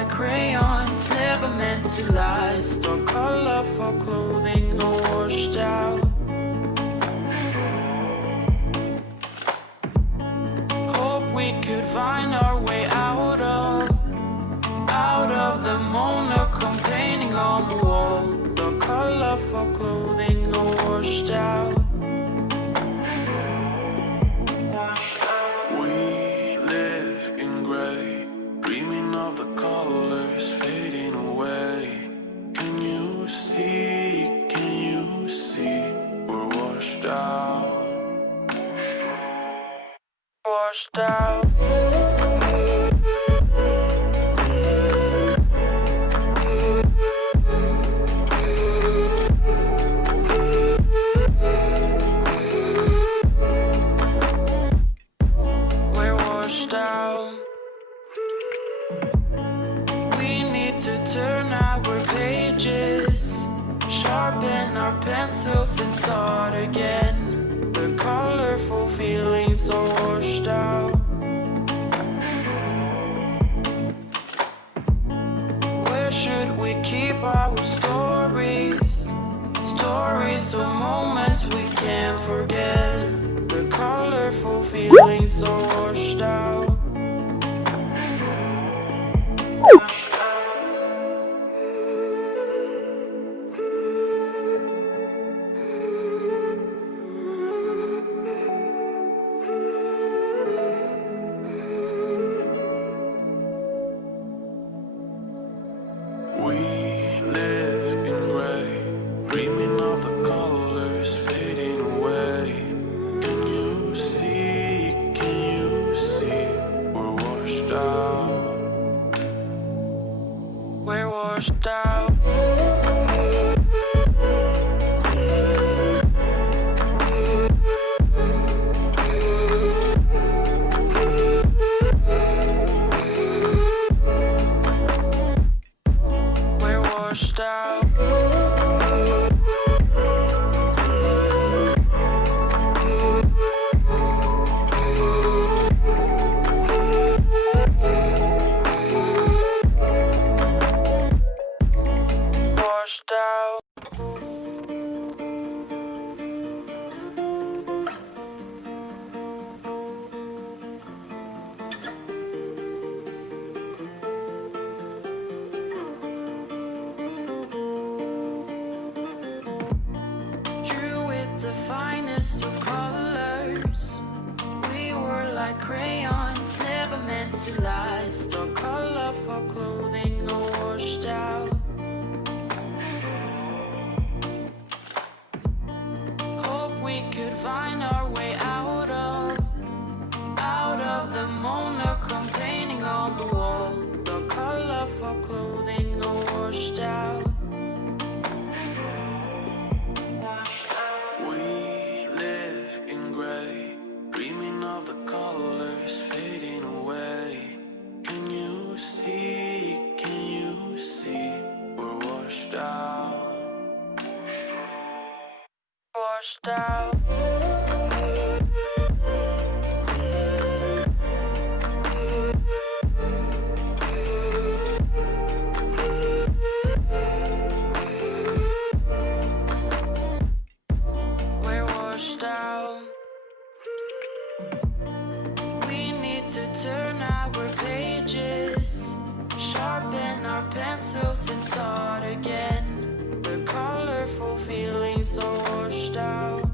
like crayons, never meant to last, or colorful clothing or washed out. Hope we could find our way out of the monochrome painting on the wall, the colorful clothing or washed out. We live in gray, dreaming of the colors fading away. Can you see, we're washed out. Washed out. We're washed out. We need to turn our pages, sharpen our pencils and start again. The colorful feelings are washed out. Where should we keep our stories? Stories of moments we can't forget. The colorful feelings are washed out. We live in gray, dreaming of the colors fading away. Can you see, we're washed out. We're washed out. We're washed out. Washed out. Drew with the finest of colors. We were like crayons, never meant to last, or colorful clothing or washed out. Hope we could find our way out of the monochrome painting on the wall, the colorful clothing or washed out. We live in gray, dreaming of the colors fading away. Can you see, we're washed out. Washed out. We're washed out. We need to turn our pages, sharpen our pencils and start again. The colorful feelings are washed out.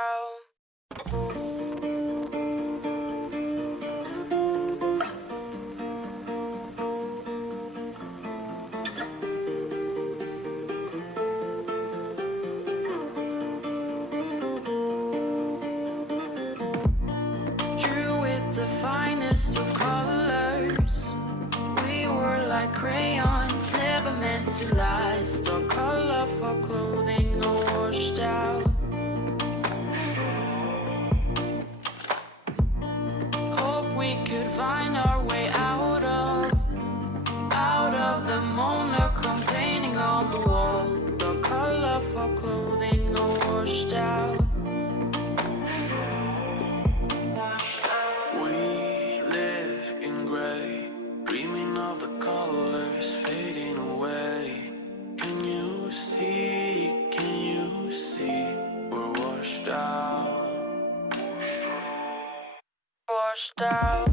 out. Drew with the finest of colors. We were like crayons, never meant to last. Our colorful clothing all washed out. Hope we could find our way out of the monochrome painting on the wall. Our colorful clothing all washed out. We live in gray, dreaming of the colors fading away. Can you see? Can you see? We're washed out. Washed out.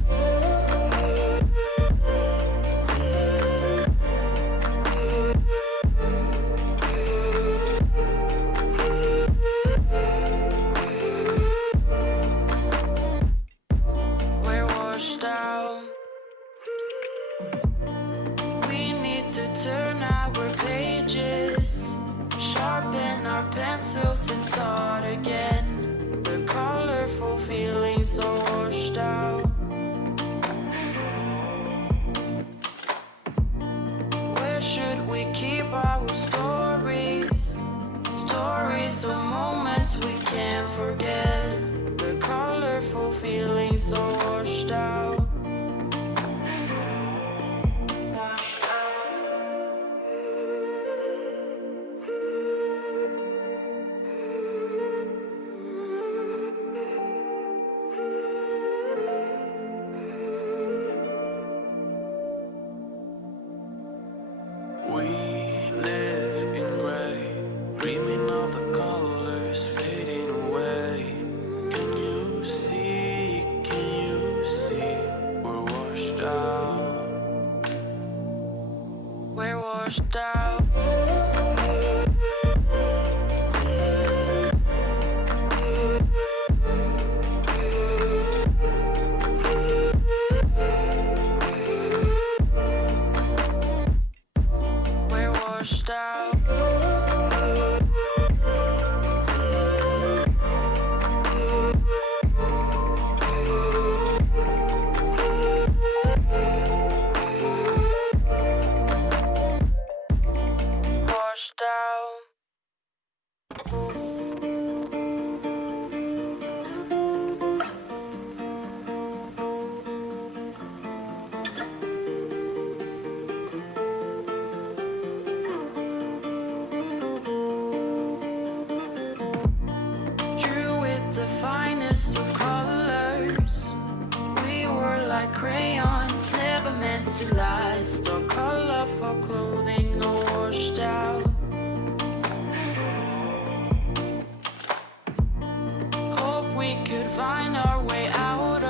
We're washed out. We need to turn our pages, sharpen our pencils and start again. The colorful feelings are washed out. Where should we keep our stories? Stories of moments we can't forget. The colorful feelings are washed out. We live in gray, dreaming of the colors fading away. Can you see? Can you see? We're washed out. We're washed out. We're washed out. Washed out. Drew with the finest of colors. We were like crayons, never meant to last. Our colorful clothing all washed out. Hope we could find our way out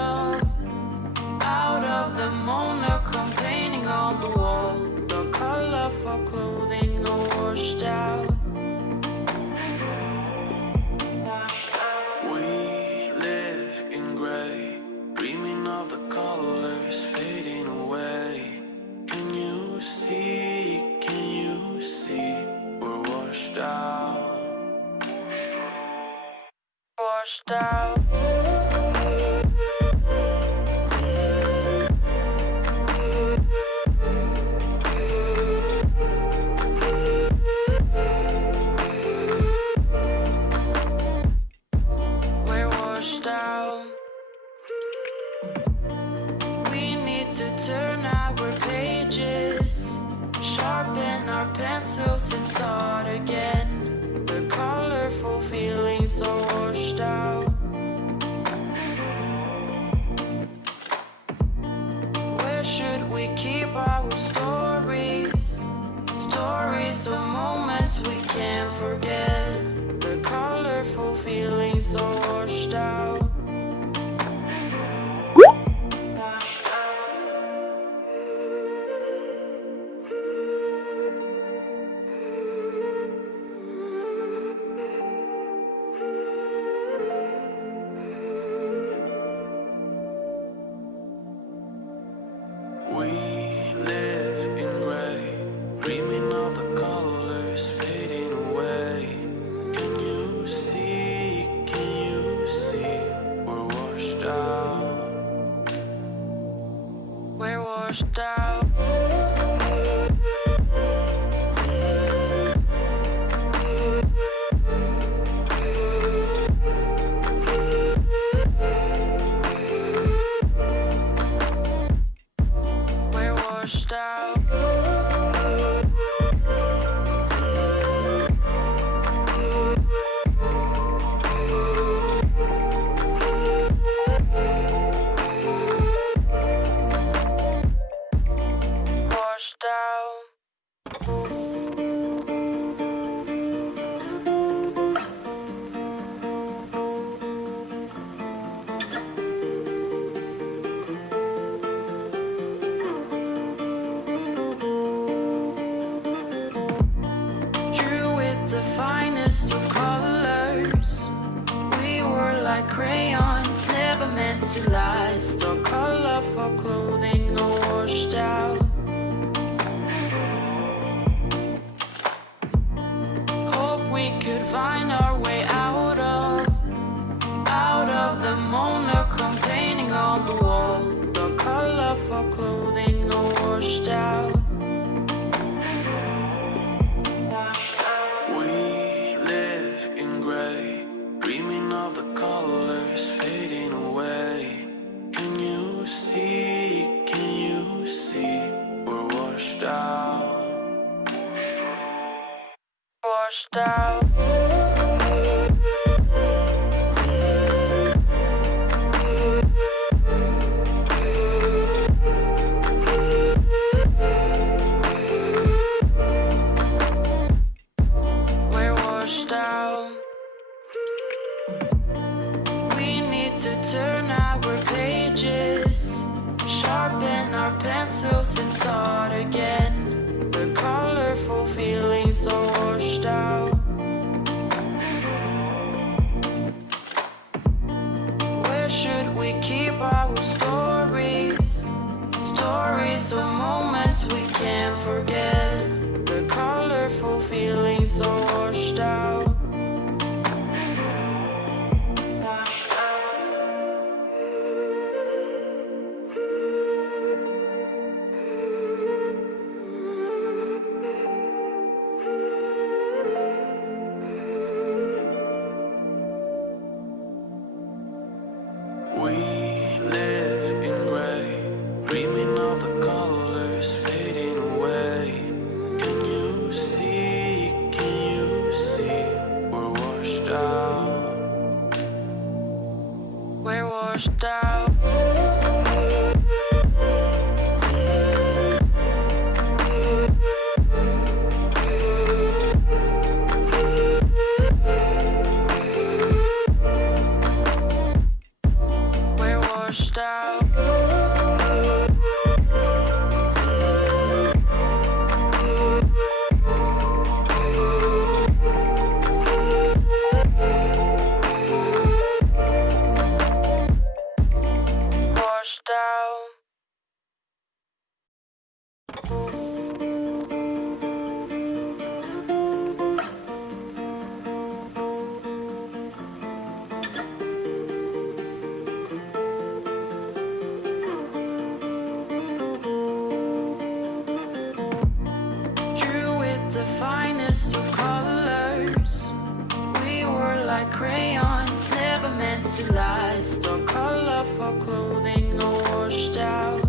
of the monochrome painting on the wall. Our colorful clothing all washed out. We live in gray, dreaming of the colors fading away. Can you see? Can you see? We're washed out. Washed out. We're washed out. We need to turn our pages, sharpen our pencils and start again. The colorful feelings are washed out. Where should we keep our stories? Stories of moments we can't forget. The colorful feelings are washed out. washed out. We're washed out. Washed out. Drew with the finest of colors. We were like crayons, never meant to last. Our colorful clothing all washed out. Hope we could find our way out of the monochrome painting on the wall. The colorful clothing all washed out. We live in gray, dreaming of the colors fading away. Can you see? Can you see? We're washed out. Washed out. We're washed out. We need to turn our pages, sharpen our pencils and start again. The colorful feelings are washed out. Where should we keep our stories? Stories of moments we can't forget. The colorful feelings are washed out. We live in gray, dreaming of the colors fading away. Can you see? Can you see? We're washed out. We're washed out. We're washed out. Washed out. Drew with the finest of colors. We were like crayons, never meant to last. Our colorful clothing all washed out.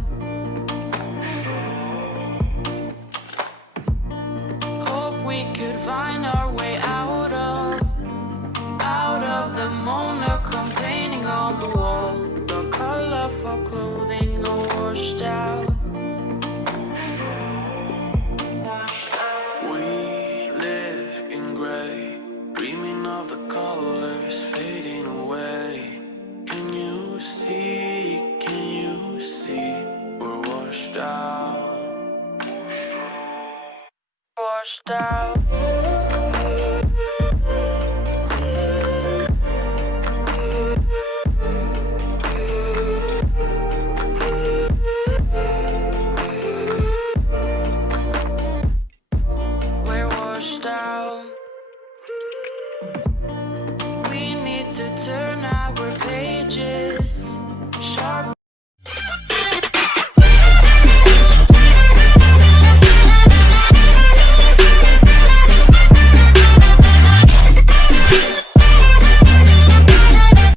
Hope we could find our way out of the monochrome painting on the wall. The colorful clothing all washed out.